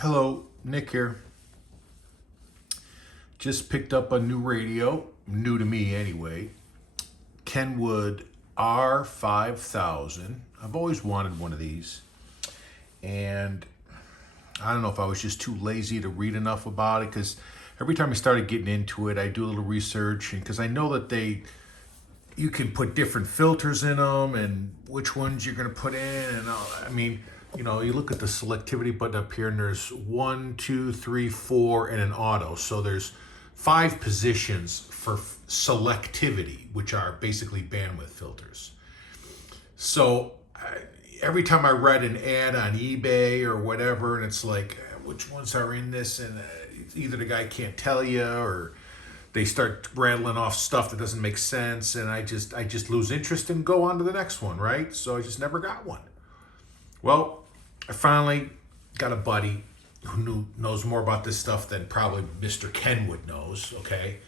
Hello, Nick here. Just picked up a new radio, new to me anyway. Kenwood R5000. I've always wanted one of these. And I don't know if I was just too lazy to read enough about it, because every time I started getting into it, I do a little research, and because I know that you can put different filters in them and which ones you're going to put in. And you look at the selectivity button up here, and there's 1, 2, 3, 4, and an auto. So there's 5 positions for selectivity, which are basically bandwidth filters. So every time I read an ad on eBay or whatever, and it's like, which ones are in this? And either the guy can't tell you, or they start rattling off stuff that doesn't make sense, and I just lose interest and go on to the next one, right? So I just never got one. Well, I finally got a buddy who knows more about this stuff than probably Mr. Kenwood knows, okay?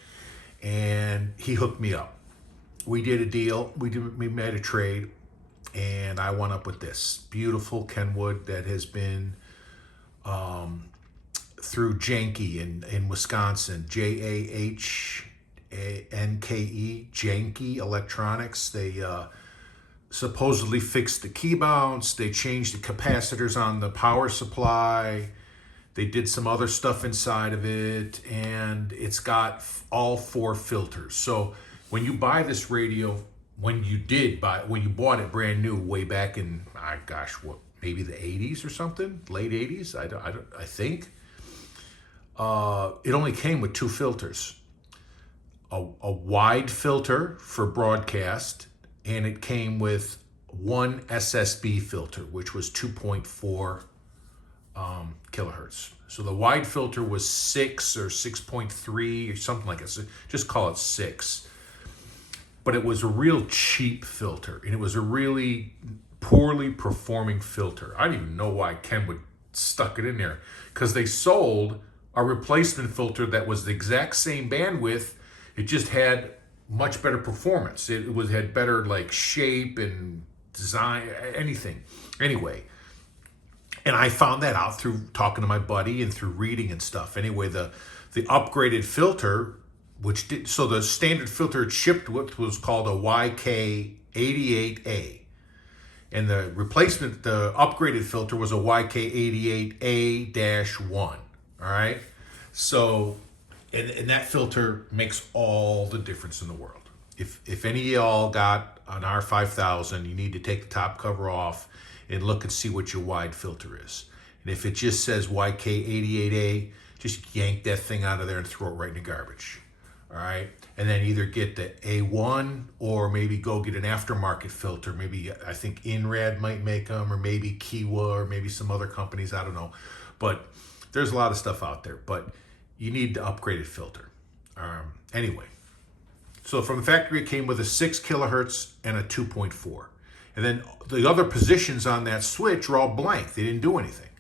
And he hooked me up. We did a deal. We made a trade, and I went up with this beautiful Kenwood that has been through Janke in Wisconsin, Jahnke, Janke Electronics. They supposedly fixed the key bounce. They changed the capacitors on the power supply. They did some other stuff inside of it, and it's got all 4 filters. So when you buy this radio, when you bought it brand new way back in, maybe the 80s or something, late 80s, I think. It only came with 2 filters, a wide filter for broadcast, and it came with 1 SSB filter, which was 2.4 kilohertz. So the wide filter was 6 or 6.3 or something like that. So just call it 6. But it was a real cheap filter, and it was a really poorly performing filter. I didn't even know why Kenwood stuck it in there, because they sold a replacement filter that was the exact same bandwidth. It just had much better performance. It had better shape and design, anything. Anyway, and I found that out through talking to my buddy and through reading and stuff. Anyway, the upgraded filter, so the standard filter it shipped with was called a YK88A. And the upgraded filter was a YK88A-1. All right? So, and that filter makes all the difference in the world. If any of y'all got an R5000, you need to take the top cover off and look and see what your wide filter is. And if it just says YK88A, just yank that thing out of there and throw it right in the garbage. All right? And then either get the A1 or maybe go get an aftermarket filter. Maybe, I think INRAD might make them, or maybe Kiwa, or maybe some other companies. I don't know. But there's a lot of stuff out there. But you need the upgraded filter. Anyway, so from the factory, it came with a 6 kilohertz and a 2.4. And then the other positions on that switch are all blank. They didn't do anything.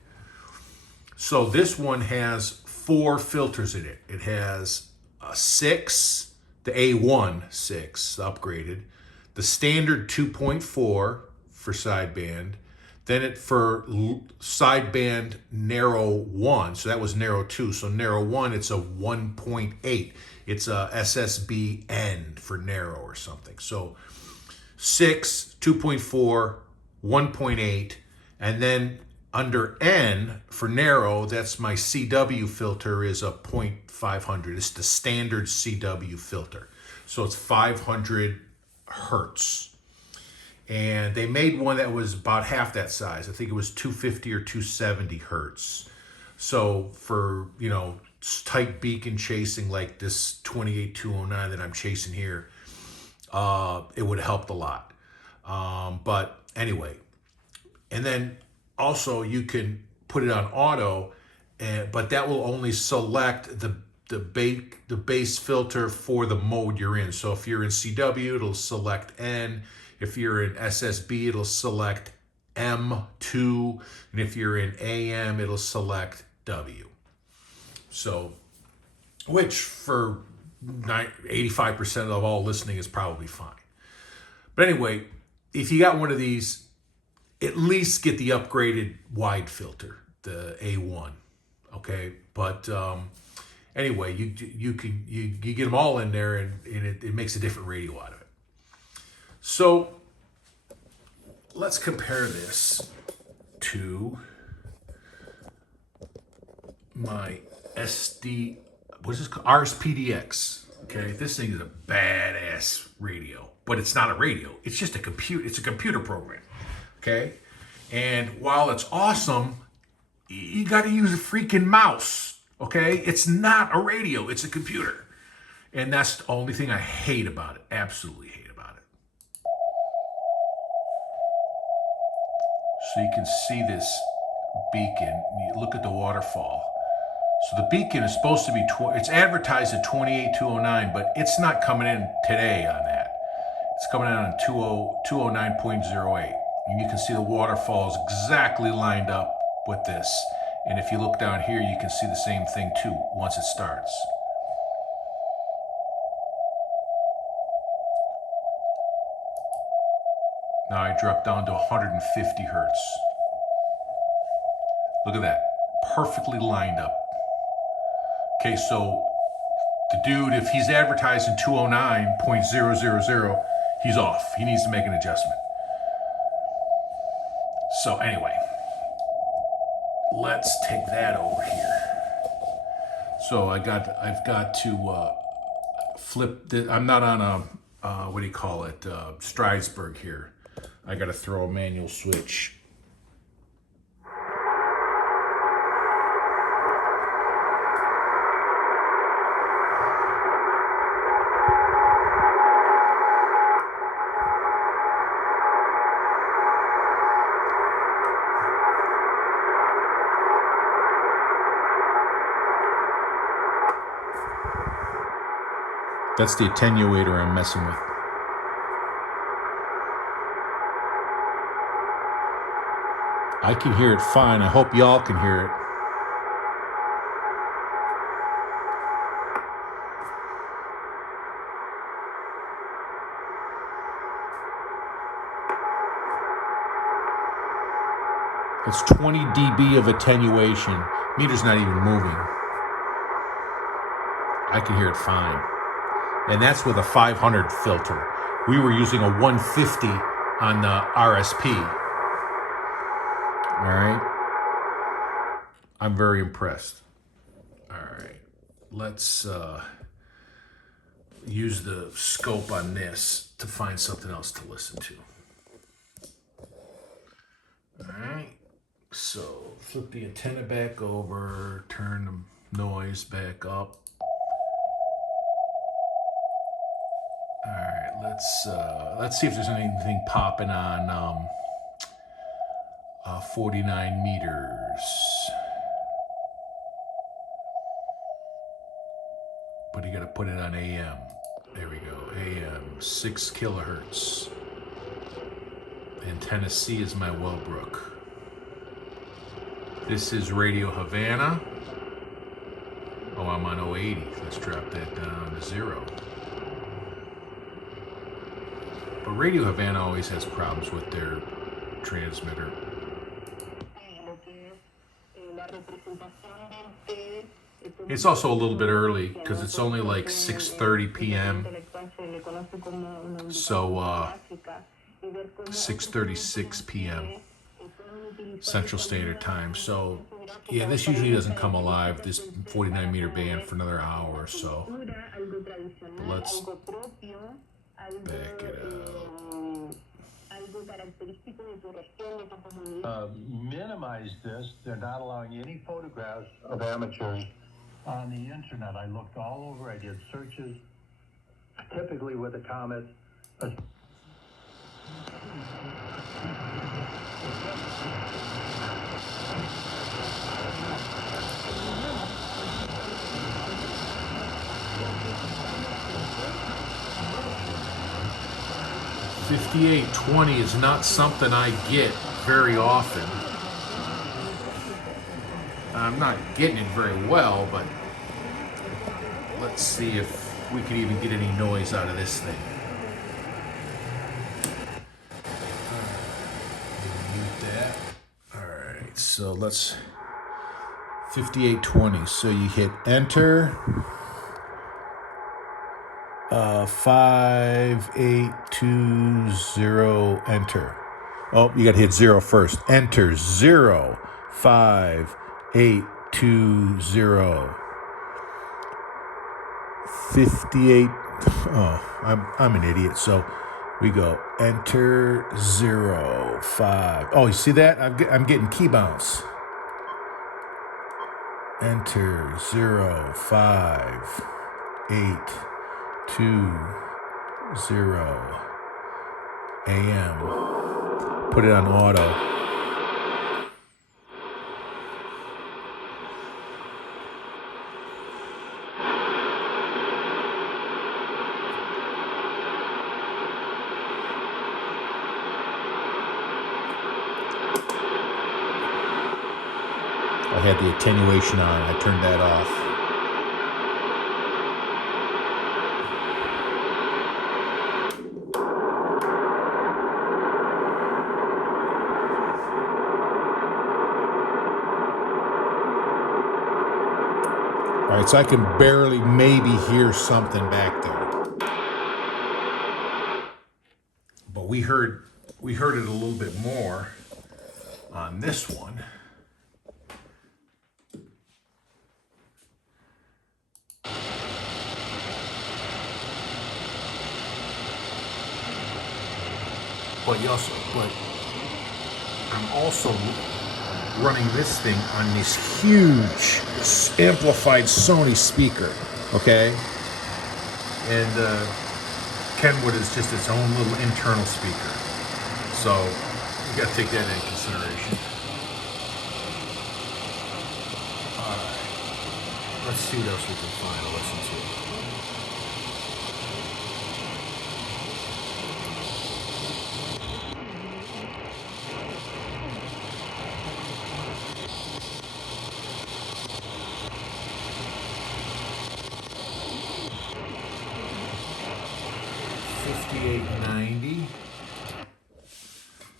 So this one has 4 filters in it. It has a 6, the A1 6, upgraded, the standard 2.4 for sideband, then for sideband narrow 1, so that was narrow 2. So narrow 1, it's a 1.8. It's a SSB-N for narrow or something. So 6, 2.4, 1.8, and then under N for narrow, that's my CW filter, is a 0.500. It's the standard CW filter. So it's 500 hertz. And they made one that was about half that size. I think it was 250 or 270 hertz. So for, tight beacon chasing like this 28209 that I'm chasing here, it would have helped a lot. But anyway, and then also you can put it on auto, but that will only select the base filter for the mode you're in. So if you're in CW, it'll select N. If you're in SSB, it'll select M2. And if you're in AM, it'll select W. So, which for 85% of all listening is probably fine. But anyway, if you got one of these, at least get the upgraded wide filter, the A1. Okay, but anyway, you get them all in there, and it makes a different radio out of it. So let's compare this to my what is this called? RSPDX. Okay, this thing is a badass radio, but it's not a radio. It's just a computer. It's a computer program. Okay, and while it's awesome, you got to use a freaking mouse. Okay, it's not a radio. It's a computer, and that's the only thing I hate about it. Absolutely hate about it. So you can see this beacon. You look at the waterfall. So the beacon is supposed to be, it's advertised at 28209, but it's not coming in today on that. It's coming in on 209.08. And you can see the waterfall is exactly lined up with this. And if you look down here, you can see the same thing too once it starts. Now I drop down to 150 hertz. Look at that, perfectly lined up. Okay, so the dude, if he's advertising 209.000, he's off. He needs to make an adjustment. So anyway, let's take that over here. So I've got to flip. I'm not on a what do you call it? Stridesburg here. I got to throw a manual switch. That's the attenuator I'm messing with. I can hear it fine. I hope y'all can hear it. It's 20 dB of attenuation. Meter's not even moving. I can hear it fine. And that's with a 500 filter. We were using a 150 on the RSP. All right. I'm very impressed. All right. Let's use the scope on this to find something else to listen to. All right. So flip the antenna back over, turn the noise back up. All right, let's see if there's anything popping on 49 meters. But you got to put it on AM. There we go, AM, 6 kilohertz. And Tennessee is my Wellbrook. This is Radio Havana. Oh, I'm on 080. Let's drop that down to 0. But Radio Havana always has problems with their transmitter. It's also a little bit early because it's only like 6:30 p.m. So 6:36 p.m. Central Standard Time. So yeah, this usually doesn't come alive, this 49 meter band, for another hour or so. But let's back it up. Minimize this. They're not allowing any photographs of amateurs on the internet. I looked all over. I did searches, typically with a comet. $58.20 is not something I get very often. I'm not getting it very well, but let's see if we can even get any noise out of this thing. Mute that. All right, so let's 5820. So you hit enter. 5820, enter. Oh, you got to hit 0 first. Enter 05820. 58. Oh, I'm an idiot. So we go enter 05. Oh, you see that? I'm getting key bounce. Enter 05820 AM. Put it on auto. I had the attenuation on. I turned that off. All right, so I can barely maybe hear something back there. But we heard it a little bit more on this one. But I'm also running this thing on this huge amplified Sony speaker, okay? And Kenwood is just its own little internal speaker. So you got to take that into consideration. All right. Let's see what else we can find to listen to. $58.90.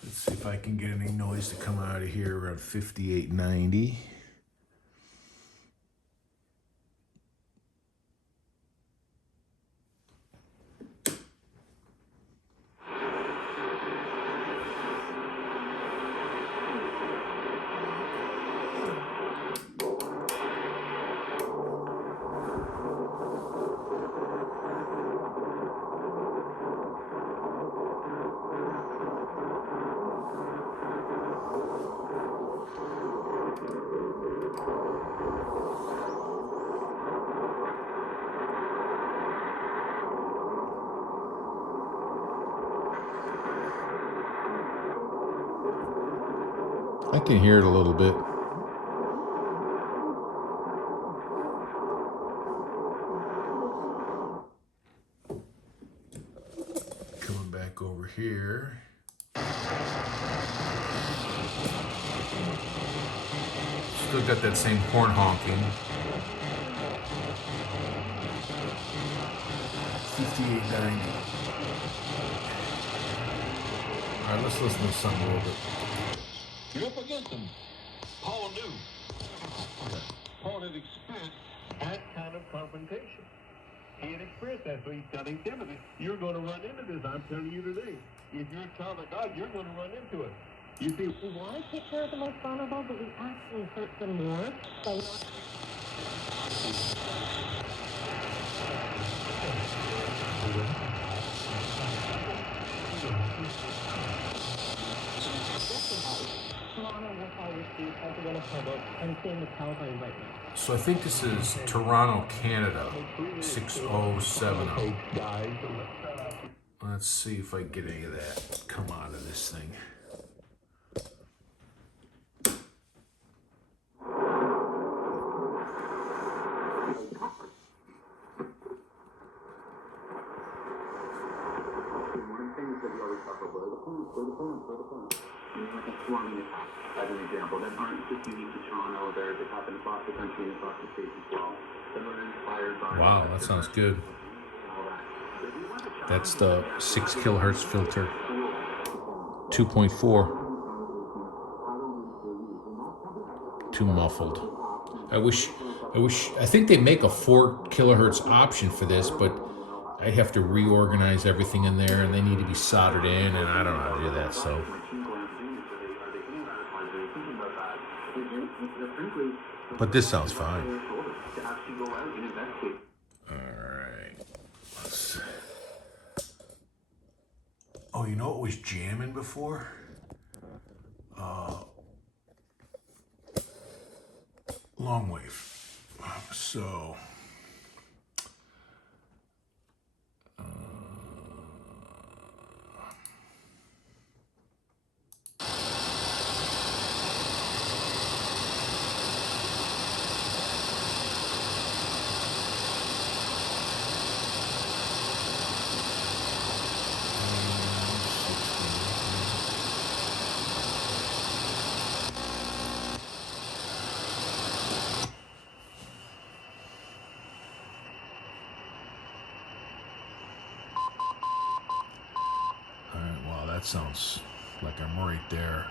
Let's see if I can get any noise to come out of here around $58.90. I can hear it a little bit. Coming back over here. Still got that same horn honking. 58.90. All right, let's listen to something a little bit. You're up against him. Paul knew. Paul had experienced that kind of confrontation. He had experienced that, so he's telling Timothy, you're going to run into this. I'm telling you today. If you're a child of God, you're going to run into it. You see, we want to take care of the most vulnerable, but we actually hurt them more by not. So I think this is Toronto, Canada, 6070. Let's see if I can get any of that come out of this thing. Like a swarming attack, as an example, that aren't just unique to Toronto. They happen across the country and across the states as well. That are inspired by. Wow, that sounds good. That's the 6 kilohertz filter, 2.4. Too muffled. I think they make a 4 kilohertz option for this, but I have to reorganize everything in there, and they need to be soldered in, and I don't know how to do that. So, but this sounds fine. All right. Oh, you know what was jamming before? Long wave. So. 'All right, wow, that sounds like I'm right there.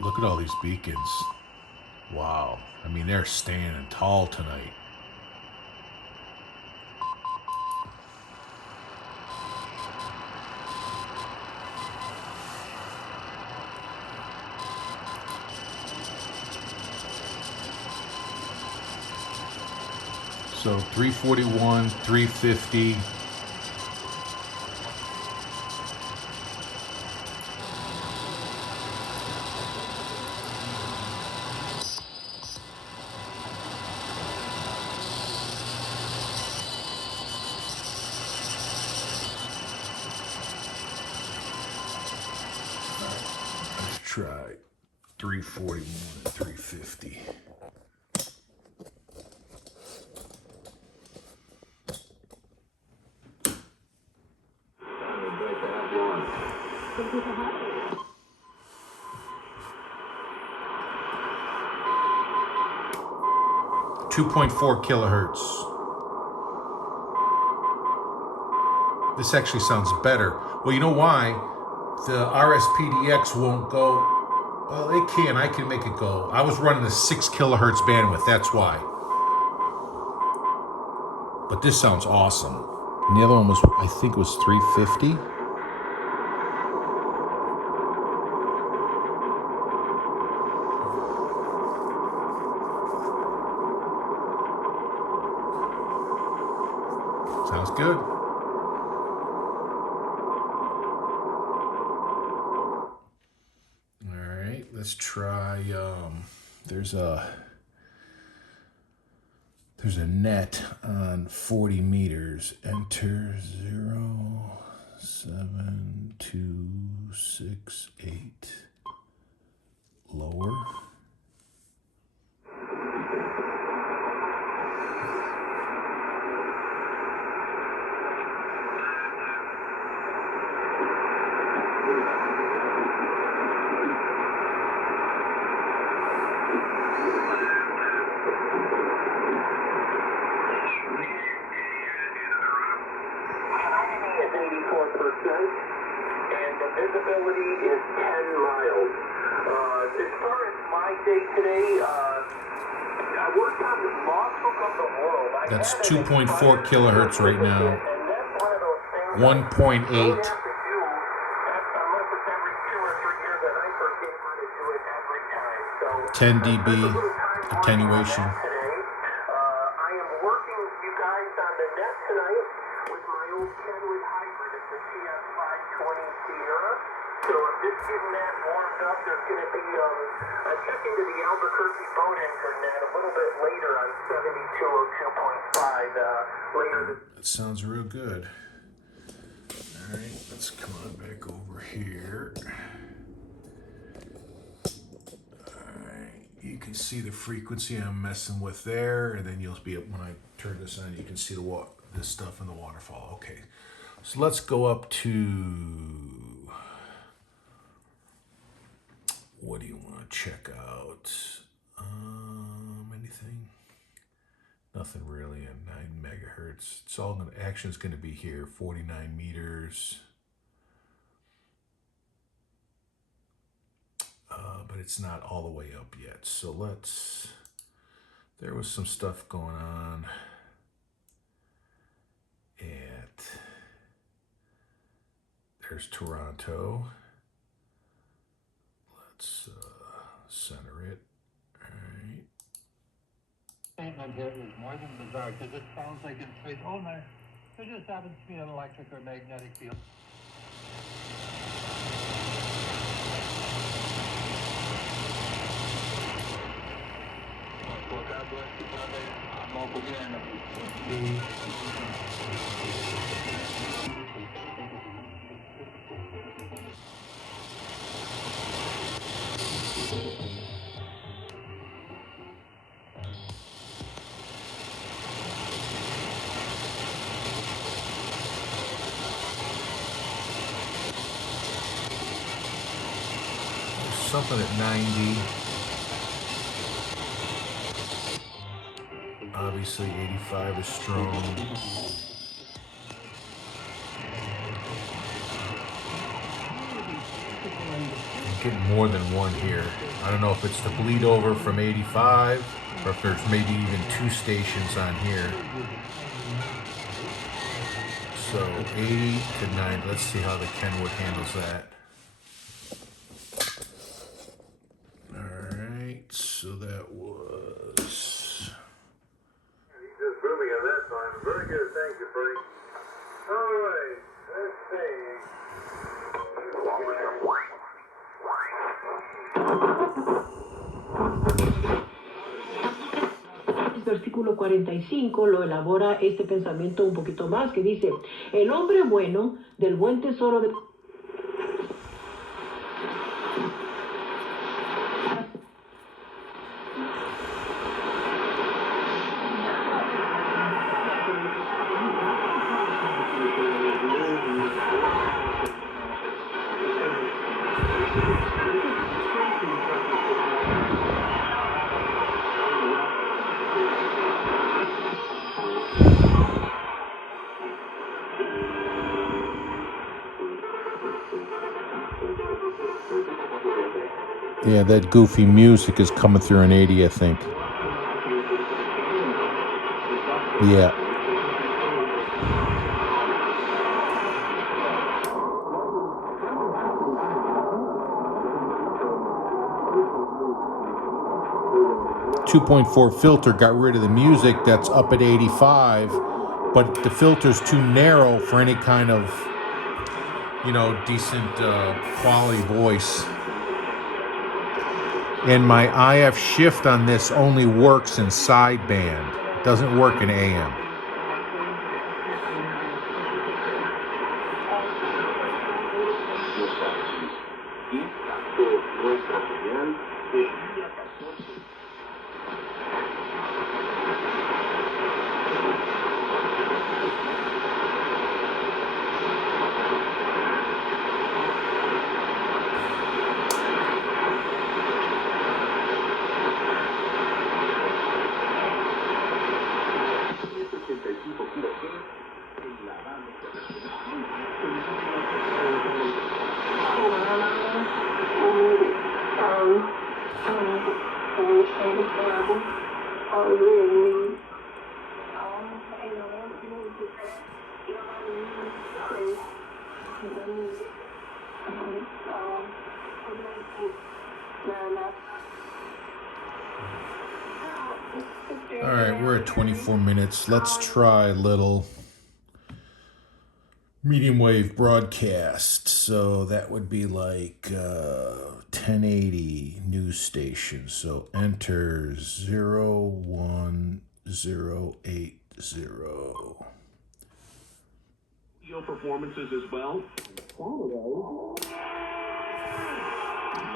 Look at all these beacons. Wow. I mean, they're standing tall tonight. So 341, 350. Let's try 341 and 350. Thank you for having me. 2.4 kilohertz. This actually sounds better. Well, you know why? The RSPDX won't go. Well, it can. I can make it go. I was running a 6 kilohertz bandwidth. That's why. But this sounds awesome. And the other one was, I think it was 350. Sounds good. All right, let's try. There's a net on 40 meters. Enter 07268. Lower. And the visibility is 10 miles. As far as my day today, I worked on the most book of the world. That's 2.4 kilohertz right now. 1.8. 10 dB attenuation. I am working with you guys on the net tonight with my old Kenwood hybrid. It's a TS520 Sierra. So I'm just getting that warmed up. There's going to be, I'm checking to the Albuquerque boat anchor net a little bit later on 7202.5 later. That sounds real good. All right, let's come on back over here. You can see the frequency I'm messing with there, and then you'll be when I turn this on, you can see this stuff in the waterfall. Okay, so let's go up to, what do you want to check out? Anything? No, Nothing really at 9 megahertz. It's all gonna, action's gonna be here, 49 meters. But it's not all the way up yet. So there was some stuff going on there's Toronto. Let's center it. All right. Statement here is more than bizarre because it sounds like in space, oh no, there just happens to be an electric or magnetic field. Well, God bless you, brother. I'm up again. Something at 90. Obviously 85 is strong. I'm getting more than one here. I don't know if it's the bleed over from 85 or if there's maybe even 2 stations on here. So 80 to 90. Let's see how the Kenwood handles that. So that was. You just blew me on that time. Very good, thank you, Freddie. All right, let's see. El versículo 45 lo elabora este pensamiento un poquito más, que dice: el hombre bueno del buen tesoro de... Yeah, that goofy music is coming through an 80, I think. Yeah. .4 filter got rid of the music that's up at 85, but the filter's too narrow for any kind of, decent quality voice. And my IF shift on this only works in sideband. It doesn't work in AM. All right, we're at 24 minutes. Let's try a little medium wave broadcast. So that would be like 1080 news station. So enter 01080. Your performances as well.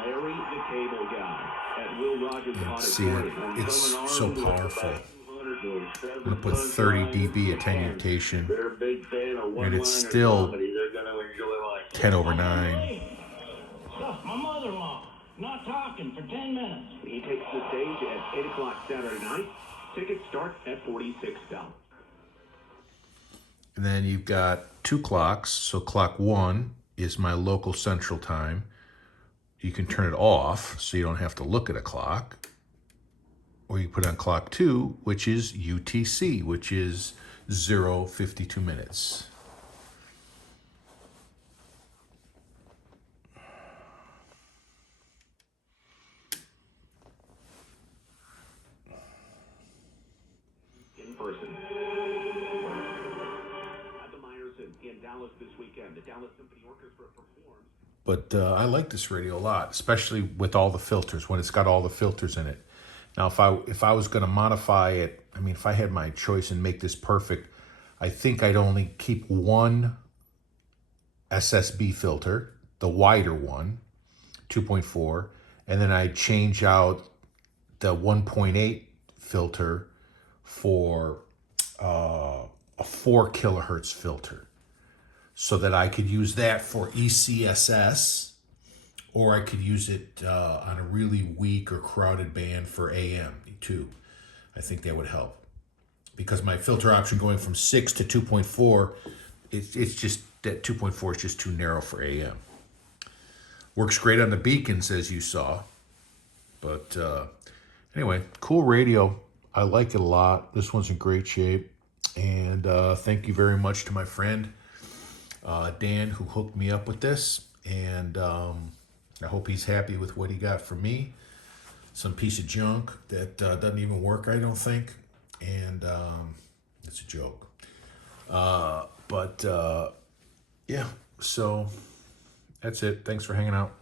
Larry the Cable Guy at Will Rogers Auditorium. It's so powerful. I'm going to put 30 dB attenuation, and it's still 10 over 9. My mother-in-law, not talking for 10 minutes. He takes the stage at 8 o'clock Saturday night. Tickets start at $46. And then you've got 2 clocks. So clock 1 is my local central time. You can turn it off so you don't have to look at a clock. Or you put on clock 2, which is UTC, which is 0:52 minutes. In person. At the Myers in Dallas this weekend, the Dallas Symphony Orchestra performs. But I like this radio a lot, especially with all the filters, when it's got all the filters in it. Now, if I was going to modify it, I mean, if I had my choice and make this perfect, I think I'd only keep one SSB filter, the wider one, 2.4, and then I'd change out the 1.8 filter for a 4 kilohertz filter, so that I could use that for ECSS, or I could use it on a really weak or crowded band for AM too. I think that would help, because my filter option going from 6 to 2.4, it's just that 2.4 is just too narrow for AM. Works great on the beacons, as you saw. But anyway, cool radio. I like it a lot. This one's in great shape. And thank you very much to my friend Dan, who hooked me up with this. And I hope he's happy with what he got from me. Some piece of junk that doesn't even work, I don't think. And it's a joke. Yeah, so that's it. Thanks for hanging out.